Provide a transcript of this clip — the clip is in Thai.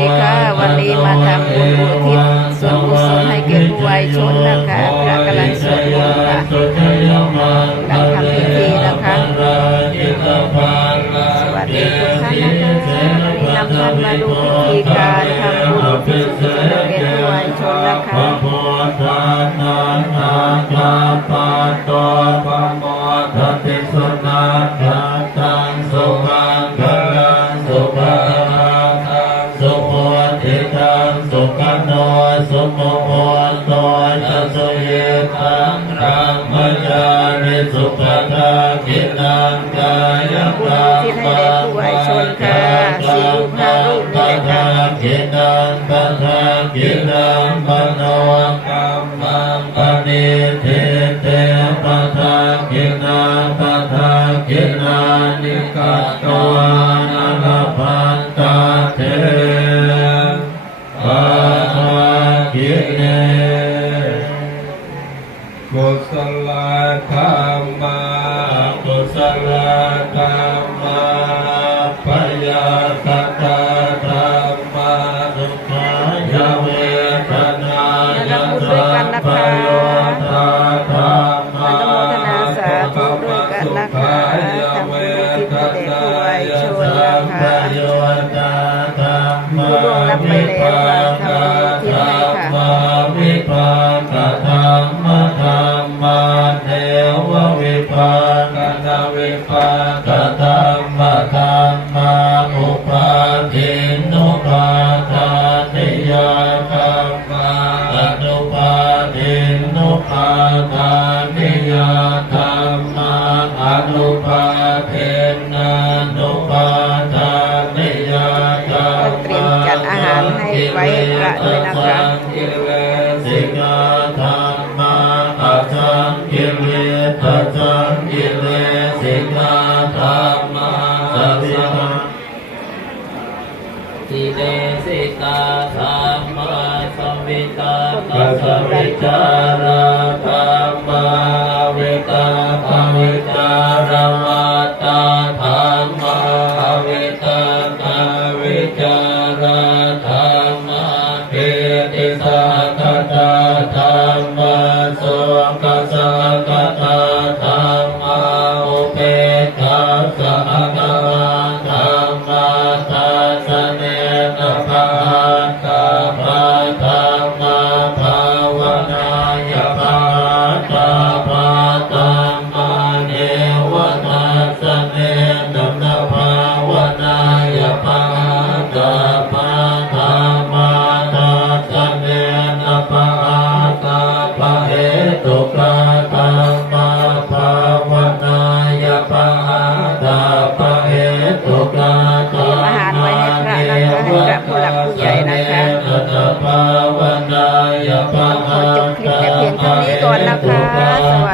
ดีค่ะวันนี้มาทำบุญอุทิศส่วนกุศลให้แก่ผู้วายชนนะคะพระกำลังสวดมนต์ค่ะกำลังทำพิธีนะคะสวัสดีทุกท่านนะคะวันนี้นำท่านมาดูพิธีการทำบุญอุทิศส่วนกุศลให้แก่ผู้วายชนที่ให้แด่ผู้วายชนค่ะสี่รูปห้ารูปนี่แหละกุศลธรรมะกุศลธรรมะปยาสตธรรมะสุขายเวทนายะสัพพโยธาธรรมะ อนุโมทนาสาธุด้วยกันนะคะทำบุญอุทิศให้แด่ผู้วายชนนะคะผู้ล่วงลับไปแล้วค่ะทำบุญอุทิศให้ค่ะวิภากธรรมธรรมเทววิภากนวิภากธรรมธรรมอุปาทินุปาทานิยกรรมอนุปาทินุปาทานิยธรรมอนุปาทินานุปาทานิยธรรม เตรียมจัดอาหารให้ไว้พระด้วยนะคะ สิกขาธรรมะอัจฉังกิเลสอัจฉังกิเลสสิกขาธรรมะสัพพิธรรมทิเดสิกขาธรรมะสัมวิตาสัมวิจาระธรรมะวิตาภวิจารมัตตาธรรมะวิตาภวิจารธรรมะเทติสักตาธรรมะสุขสักตาธรรมะอุเปกขาสักตาธรรมะทัสเนนะภะตาภะธรรมะภาวนายะภะตาภะธรรมะเนวทัสเนนะภะวนายะภะตาภะธรรมะทัสเนนะภะตาภะเหตุกะธรรมะภาวนายะภะตาภะเหตุกะธรรมะ อาหารไว้ให้พระนะคะให้พระผู้หลักผู้ใหญ่นะคะขอจบคลิปแต่เพียงเท่านี้ก่อนนะคะสวัส